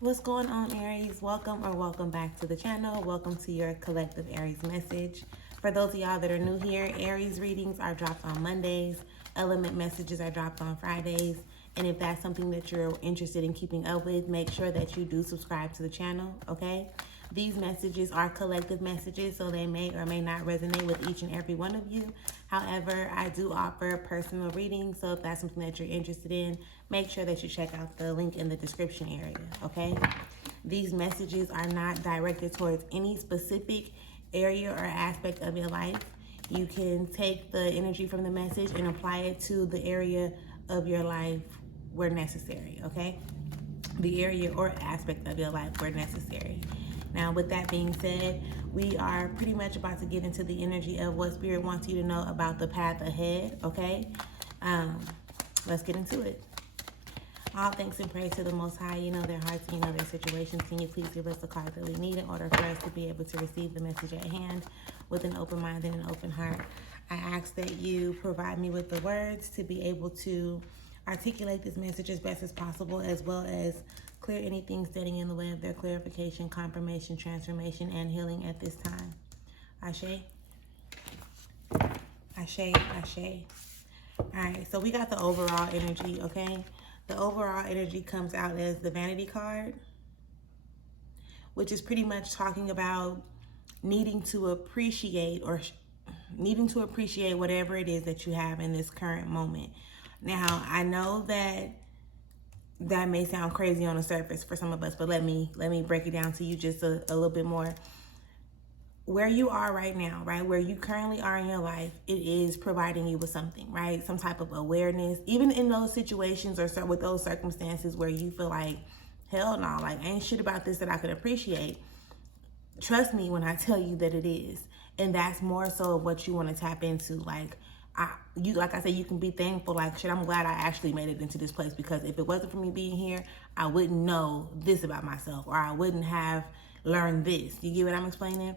What's going on, Aries? Welcome back to the channel. Welcome to your collective Aries message. For those of y'all that are new here, Aries readings are dropped on Mondays. Element messages are dropped on Fridays. And if that's something that you're interested in keeping up with, make sure that you do subscribe to the channel, okay? These messages are collective messages, so they may or may not resonate with each and every one of you. However, I do offer personal readings, so if that's something that you're interested in, make sure that you check out the link in the description area, okay? These messages are not directed towards any specific area or aspect of your life. You can take the energy from the message and apply it to the area of your life where necessary, okay? The area or aspect of your life where necessary. Now, with that being said, we are pretty much about to get into the energy of what Spirit wants you to know about the path ahead, okay? Let's get into it. All thanks and praise to the Most High. You know their hearts and you know their situations. Can you please give us the card that we need in order for us to be able to receive the message at hand with an open mind and an open heart? I ask that you provide me with the words to be able to articulate this message as best as possible, as well as clear anything standing in the way of their clarification, confirmation, transformation, and healing at this time. Ashe. Ashe, Ashe. All right, so we got the overall energy, okay? The overall energy comes out as the Vanity card, which is pretty much talking about needing to appreciate whatever it is that you have in this current moment. Now, I know that may sound crazy on the surface for some of us, but let me break it down to you just a little bit more. Where you are right now, right? Where you currently are in your life, it is providing you with something, right? Some type of awareness, even in those situations or with those circumstances where you feel like, hell no, like ain't shit about this that I could appreciate. Trust me when I tell you that it is. And that's more so of what you want to tap into. Like I said, you can be thankful, like, shit, I'm glad I actually made it into this place, because if it wasn't for me being here, I wouldn't know this about myself, or I wouldn't have learned this. You get what I'm explaining?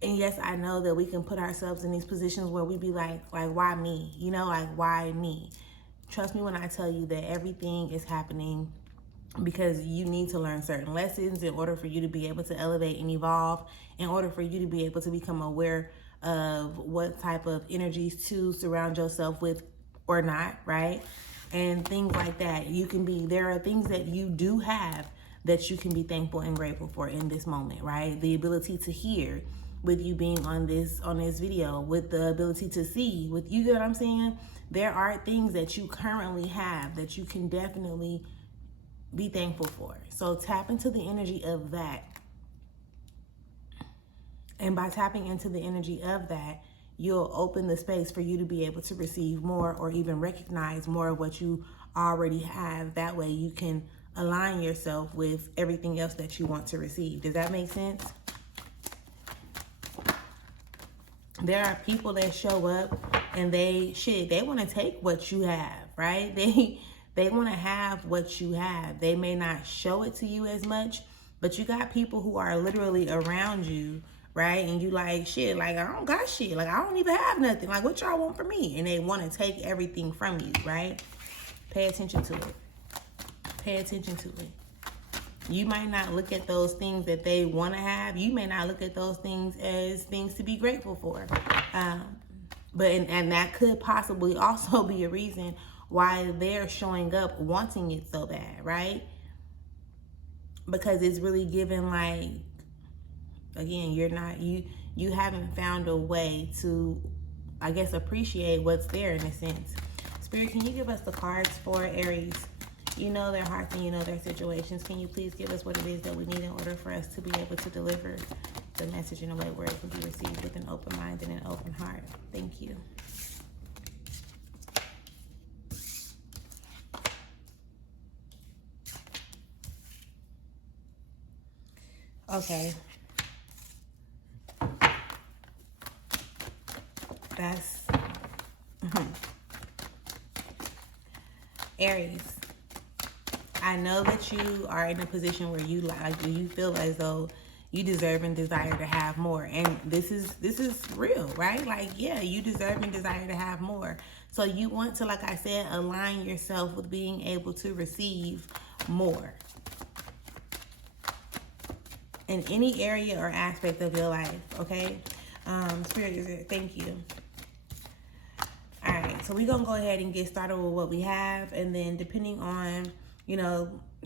And yes, I know that we can put ourselves in these positions where we be like, why me? You know, like, why me? Trust me when I tell you that everything is happening because you need to learn certain lessons in order for you to be able to elevate and evolve, in order for you to be able to become aware of what type of energies to surround yourself with or not, right? And things like that. There are things that you do have that you can be thankful and grateful for in this moment, right? The ability to hear, with you being on this video, with the ability to see, with you get what I'm saying? There are things that you currently have that you can definitely be thankful for. So tap into the energy of that. And by tapping into the energy of that, you'll open the space for you to be able to receive more, or even recognize more of what you already have. That way you can align yourself with everything else that you want to receive. Does that make sense? There are people that show up and they want to take what you have, right? They want to have what you have. They may not show it to you as much, but you got people who are literally around you, right? And you like, shit, like, I don't got shit. Like, I don't even have nothing. Like, what y'all want from me? And they want to take everything from you, right? Pay attention to it. Pay attention to it. You might not look at those things that they want to have. You may not look at those things as things to be grateful for. But that could possibly also be a reason why they're showing up wanting it so bad, right? Because it's really given, like, again, you haven't found a way to, I guess, appreciate what's there in a sense. Spirit, can you give us the cards for Aries? You know their hearts and you know their situations. Can you please give us what it is that we need in order for us to be able to deliver the message in a way where it can be received with an open mind and an open heart? Thank you. Okay. That's Aries. I know that you are in a position where you feel as though you deserve and desire to have more. And this is real, right? Like, yeah, you deserve and desire to have more. So you want to, like I said, align yourself with being able to receive more. in any area or aspect of your life, okay? Spirit is there. Thank you. All right, so we're going to go ahead and get started with what we have, and then depending on,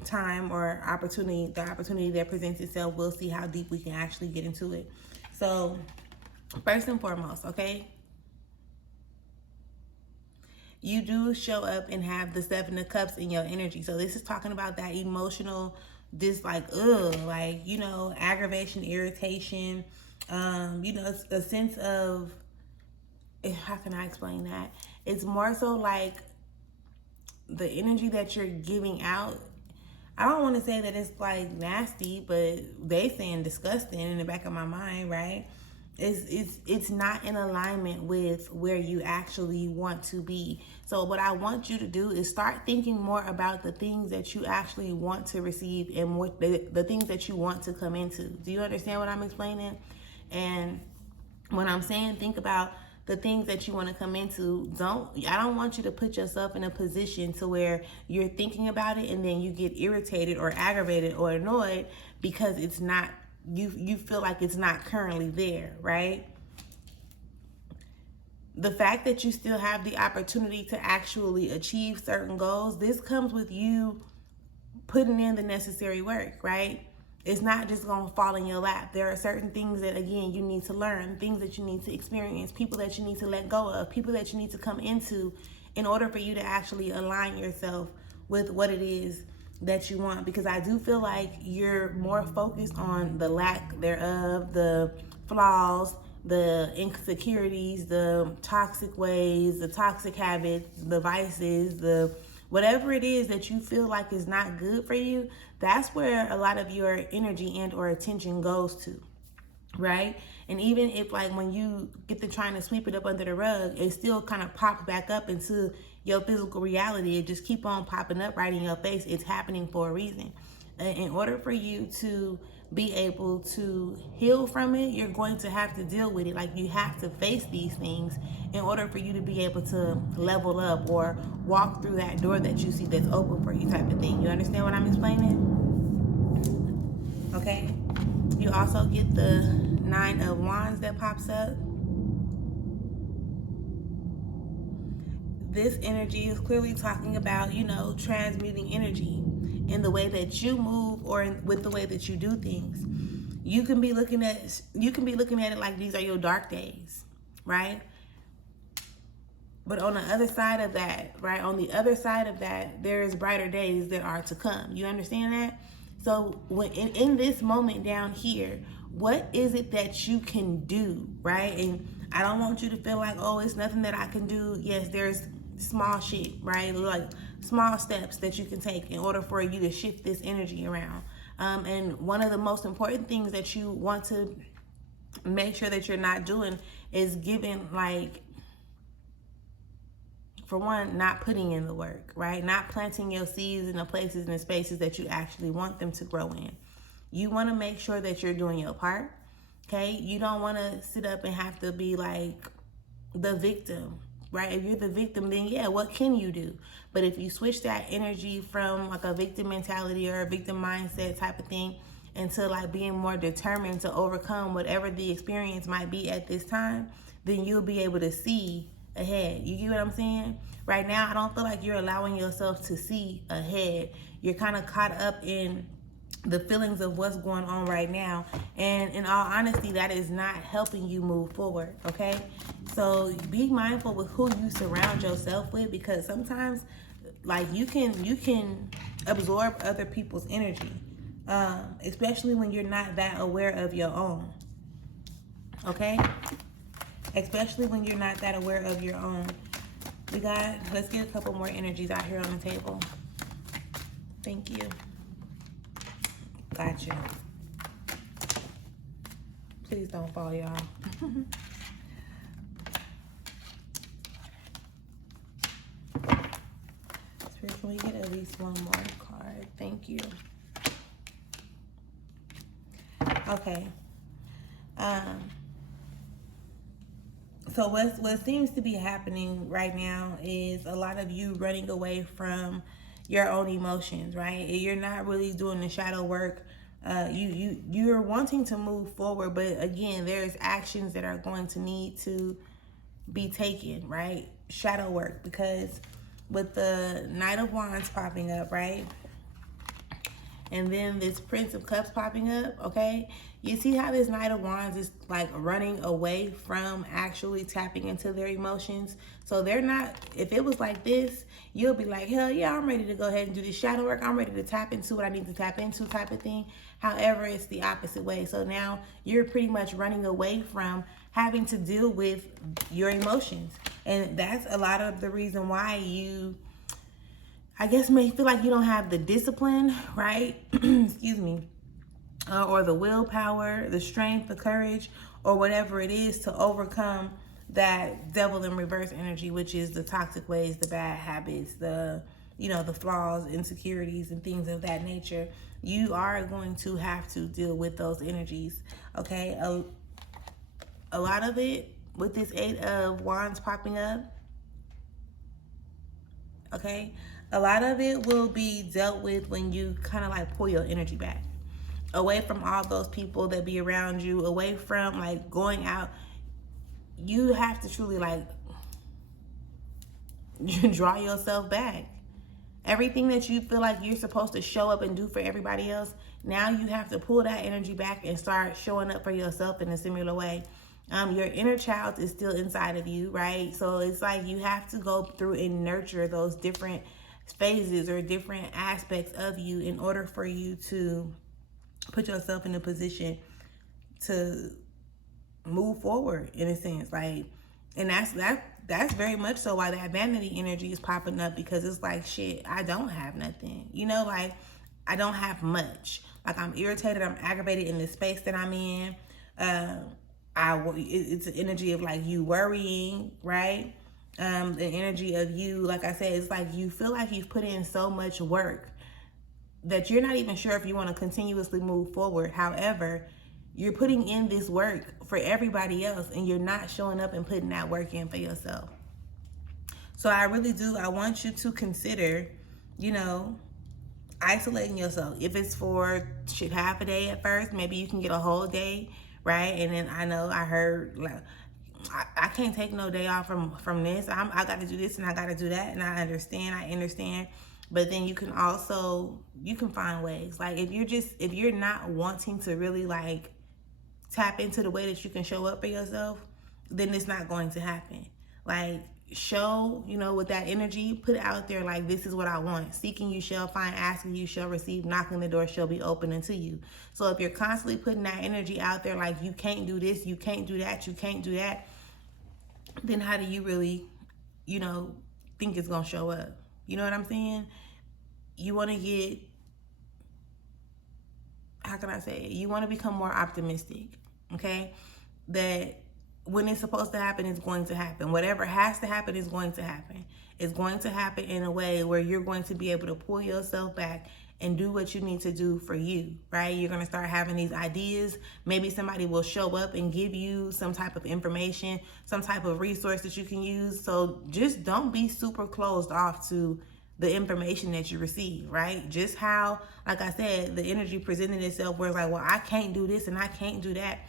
time or opportunity, the opportunity that presents itself, we'll see how deep we can actually get into it. So, first and foremost, okay? You do show up and have the Seven of Cups in your energy. So this is talking about that emotional, aggravation, irritation, a sense of, how can I explain that? It's more so like the energy that you're giving out. I don't want to say that it's like nasty, but they saying disgusting in the back of my mind, right? It's not in alignment with where you actually want to be. So what I want you to do is start thinking more about the things that you actually want to receive and what the things that you want to come into. Do you understand what I'm explaining? And when I'm saying think about the things that you want to come into, I don't want you to put yourself in a position to where you're thinking about it and then you get irritated or aggravated or annoyed because it's not, you feel like it's not currently there, right? The fact that you still have the opportunity to actually achieve certain goals, this comes with you putting in the necessary work, right? It's not just going to fall in your lap. There are certain things that, again, you need to learn, things that you need to experience, people that you need to let go of, people that you need to come into in order for you to actually align yourself with what it is that you want. Because I do feel like you're more focused on the lack thereof, the flaws, the insecurities, the toxic ways, the toxic habits, the vices, the whatever it is that you feel like is not good for you. That's where a lot of your energy and or attention goes to, right? And even if like when you get to trying to sweep it up under the rug, it still kind of pops back up into your physical reality. It just keep on popping up right in your face. It's happening for a reason. In order for you to be able to heal from it, you're going to have to deal with it. Like you have to face these things in order for you to be able to level up or walk through that door that you see that's open for you type of thing. You understand what I'm explaining? Okay. You also get the 9 of Wands that pops up. This energy is clearly talking about, transmuting energy in the way that you move or with the way that you do things. You can be looking at it like these are your dark days, right? But on the other side of that, right? On the other side of that, there is brighter days that are to come. You understand that? So when in this moment down here, what is it that you can do, right? And I don't want you to feel like, oh, it's nothing that I can do. Yes, there's small shit, right? Like small steps that you can take in order for you to shift this energy around. And one of the most important things that you want to make sure that you're not doing is giving, like, for one, not putting in the work, right? Not planting your seeds in the places and the spaces that you actually want them to grow in. You want to make sure that you're doing your part, okay? You don't want to sit up and have to be like the victim, right? If you're the victim, then yeah, what can you do? But if you switch that energy from like a victim mentality or a victim mindset type of thing into like being more determined to overcome whatever the experience might be at this time, then you'll be able to see ahead. You get what I'm saying? Right now, I don't feel like you're allowing yourself to see ahead. You're kind of caught up in the feelings of what's going on right now. And in all honesty, that is not helping you move forward, okay? So be mindful with who you surround yourself with, because sometimes like you can absorb other people's energy, especially when you're not that aware of your own, okay? Especially when you're not that aware of your own. Let's get a couple more energies out here on the table. Thank you. Gotcha. Please don't fall, y'all. Spirit, can we get at least one more card? Thank you. Okay. So what seems to be happening right now is a lot of you running away from your own emotions, right? You're not really doing the shadow work You're wanting to move forward, but again, there's actions that are going to need to be taken, right? Shadow work, because with the Knight of Wands popping up, right? And then this Prince of Cups popping up, okay? You see how this Knight of Wands is like running away from actually tapping into their emotions? So they're not, if it was like this, you'll be like, hell yeah, I'm ready to go ahead and do this shadow work. I'm ready to tap into what I need to tap into type of thing. However, it's the opposite way. So now you're pretty much running away from having to deal with your emotions. And that's a lot of the reason why you, I guess, may feel like you don't have the discipline, right? Excuse me. Or the willpower, the strength, the courage, or whatever it is to overcome that devil in reverse energy, which is the toxic ways, the bad habits, the flaws, insecurities, and things of that nature. You are going to have to deal with those energies, okay? A lot of it with this Eight of Wands popping up, okay? A lot of it will be dealt with when you kind of like pull your energy back away from all those people that be around you, away from like going out. You have to truly like draw yourself back. Everything that you feel like you're supposed to show up and do for everybody else, now you have to pull that energy back and start showing up for yourself in a similar way. Your inner child is still inside of you, right? So it's like you have to go through and nurture those different phases or different aspects of you in order for you to put yourself in a position to move forward, in a sense. Like, and that's very much so why that vanity energy is popping up, because it's like, shit, I don't have nothing, like I don't have much. Like, I'm irritated, I'm aggravated in the space that I'm in. It's an energy of like you worrying, right? The energy of you, like I said, it's like you feel like you've put in so much work that you're not even sure if you want to continuously move forward. However, you're putting in this work for everybody else and you're not showing up and putting that work in for yourself. So I want you to consider, isolating yourself. If it's for half a day at first, maybe you can get a whole day, right? And then I heard like, I can't take no day off from this. I got to do this and I got to do that. And I understand. But then you can find ways. Like if you're not wanting to really like tap into the way that you can show up for yourself, then it's not going to happen. Like show, with that energy, put it out there like, this is what I want. Seeking you shall find, asking you shall receive, knocking the door shall be open unto you. So if you're constantly putting that energy out there like you can't do this, you can't do that, you can't do that, then how do you really, think it's going to show up? You know what I'm saying? You want to get, how can I say it? You want to become more optimistic, okay? That when it's supposed to happen, it's going to happen. Whatever has to happen is going to happen. It's going to happen in a way where you're going to be able to pull yourself back and do what you need to do for you, right? You're going to start having these ideas. Maybe somebody will show up and give you some type of information, some type of resource that you can use. So just don't be super closed off to the information that you receive, right? Just how, like I said, the energy presented itself where it's like, well, I can't do this and I can't do that.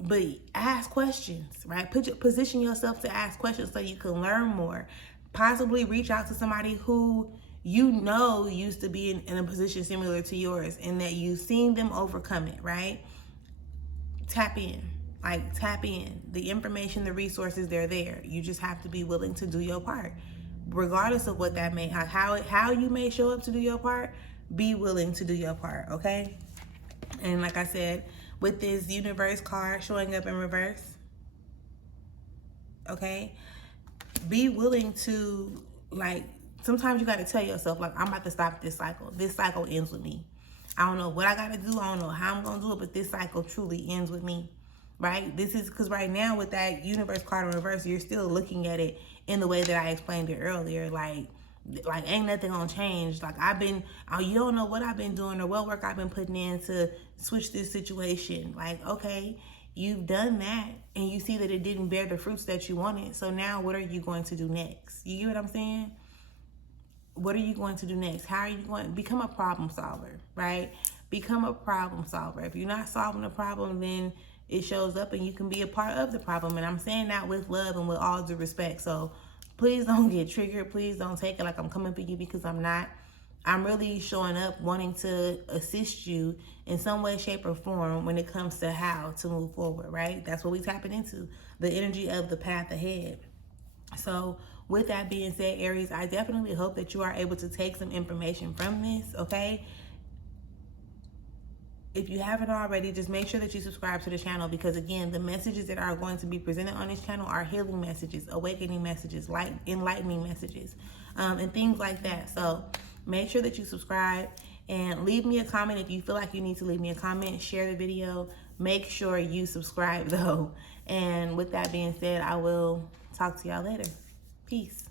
But ask questions, right? Position yourself to ask questions so you can learn more. Possibly reach out to somebody who used to be in a position similar to yours and that you've seen them overcome it, right? Tap in. The information, the resources, they're there. You just have to be willing to do your part. Regardless of what that may, how you may show up to do your part, be willing to do your part, okay? And like I said, with this universe card showing up in reverse, okay, be willing to, like, sometimes you got to tell yourself, like, I'm about to stop this cycle. This cycle ends with me. I don't know what I got to do. I don't know how I'm going to do it, but this cycle truly ends with me, right? This is because right now with that universe card in reverse, you're still looking at it in the way that I explained it earlier, like ain't nothing gonna change. Like you don't know what I've been doing or what work I've been putting in to switch this situation. Like, okay, you've done that and you see that it didn't bear the fruits that you wanted. So now what are you going to do next? You get what I'm saying? What are you going to do next? How are you going to become a problem solver, right? Become a problem solver. If you're not solving a problem, then it shows up and you can be a part of the problem. And I'm saying that with love and with all due respect. So please don't get triggered. Please don't take it like I'm coming for you, because I'm not. I'm really showing up wanting to assist you in some way, shape, or form when it comes to how to move forward, right? That's what we tapping into, the energy of the path ahead. So with that being said, Aries, I definitely hope that you are able to take some information from this, okay? If you haven't already, just make sure that you subscribe to the channel, because again, the messages that are going to be presented on this channel are healing messages, awakening messages, like enlightening messages, and things like that. So make sure that you subscribe and leave me a comment if you feel like you need to leave me a comment. Share the video. Make sure you subscribe though. And with that being said, I will talk to y'all later. Peace.